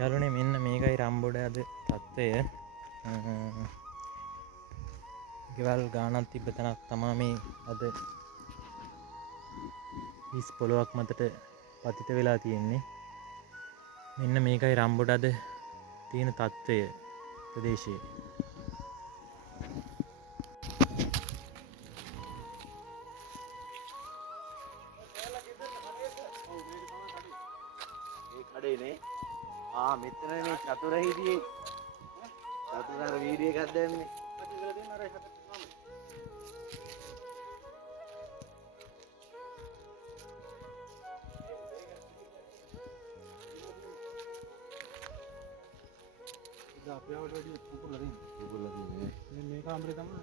යාළුවනේ මෙන්න මේකයි රම්බොඩ අද තත්ත්වය. ගෙවල් ගානක් තිබ්බ තැනක් තමා මේ අද හිස් පොළොවක් මතට පතිත වෙලා තියෙන්නේ. මෙන්න මේකයි රම්බොඩ අද තියෙන තත්ත්වය ප්‍රදේශයේ. කඩේනේ මෙතනනේ චතුර හිටියේ චතුර වීඩියෝ එකක් දැම්මේ ඉතින් අපි ආවට වැඩි පුපුරලා දෙන්නේ මේ කාමරේ තමයි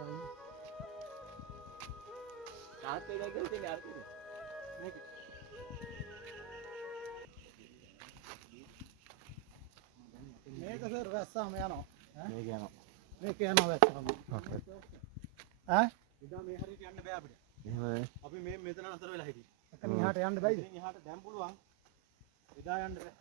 යන්නේ තාත්තේ දැක්කද තියෙන්නේ අර්ථනේ මේක මේක සර් වැස්සාම යනවා මේක යනවා මේක යනවා වැස්සාම ඈ ඉතින් මේ හරියට යන්න බෑ අපිට එහෙමද අපි මේ මෙතන අතර වෙලා හිටියේ අකන් එහාට යන්න බෑද එහාට දැන් පුළුවන් එදා යන්න බෑ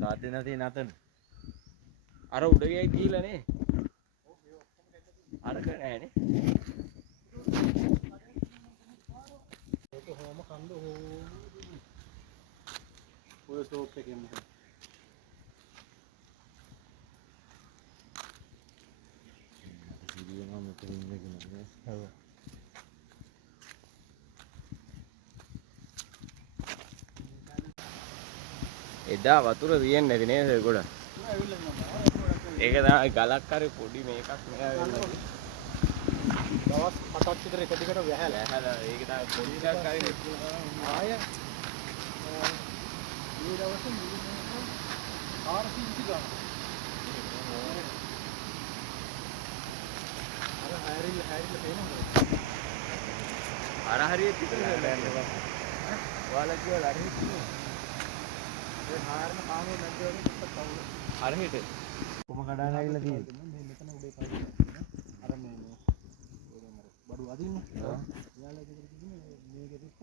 තාත්තේ නැති නතන අර උඩ ගියයි ගිහිල්ලා නේ අරක නෑනේ ඒක හොම කන්ද ඔය ස්ටෝප් එකෙන් සිරියම මෙතන ඉන්නගෙන නේ ඔව්. එදා වතුර තියෙන්නේ නැති නේද ගොඩ ඒක තමයි ගලක් හරි පොඩි මේකක් මෙයා වෙන්නේ දවස් 8ක් විතර එක දිගට වැහැලා ඒක තමයි පොඩි එකක් හරි ආය මේ දවසේ ආර සිංචි ගන්න අර හැරිල්ල පේනවද අර හරියට පිටලා ඔයාලා කියලා අර හිටියේ ඒ හාරන කාමේ නැද්ද වගේ පිටත් කවුරු අර හිට කොම කඩාන ඇවිල්ලා තියෙන්නේ මේ මෙතන උඩේ පයින් අර මේ බඩු අදින්න එයාලා දෙකට කිව්නේ මේකේ පිටත්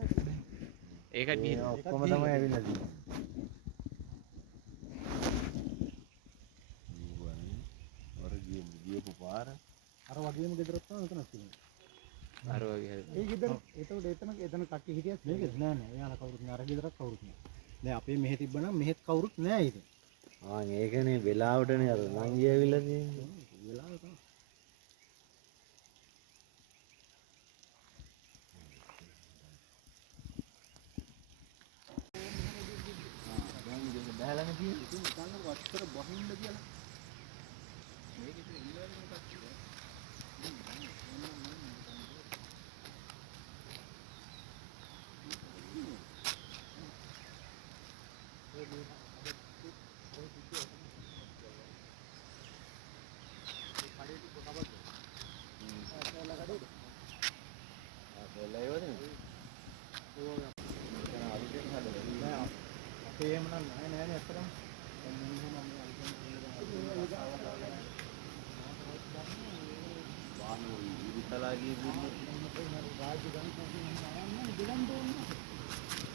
ඒක ගිහින් ඔක්කොම තමයි ඇවිල්ලා තියෙන්නේ. ගියපු පාර අර වගේම ගෙදරක් තමයි මෙතන තියෙන්නේ අර වගේ හරි ඒ ගෙදර ඒතකොට එතන කට්ටිය හිටියත් මේකද නෑ එයාලා කවුරුත් නෑ අර ගෙදරක් කවුරුත් නෑ දැන් අපේ මෙහෙ තිබ්බනම් මෙහෙත් කවුරුත් නෑ ඉතින් ඒකනේ වෙලාවටනේ අර නංගි ඇවිල්ලා තියෙන්නේ වෙලාව තමයි බහලානේ තියෙන්නේ ඉතින් ගන්න වත්තර බහින්න කියලා මේක ඉතින් ඉල්ලන්නේ මොකක්ද එහෙම නම් නෑ ඇත්තටම වාහන ඉරිතලා ගිහින් රාජ්‍ය ගණිත නම් දෙන්න ඕනේ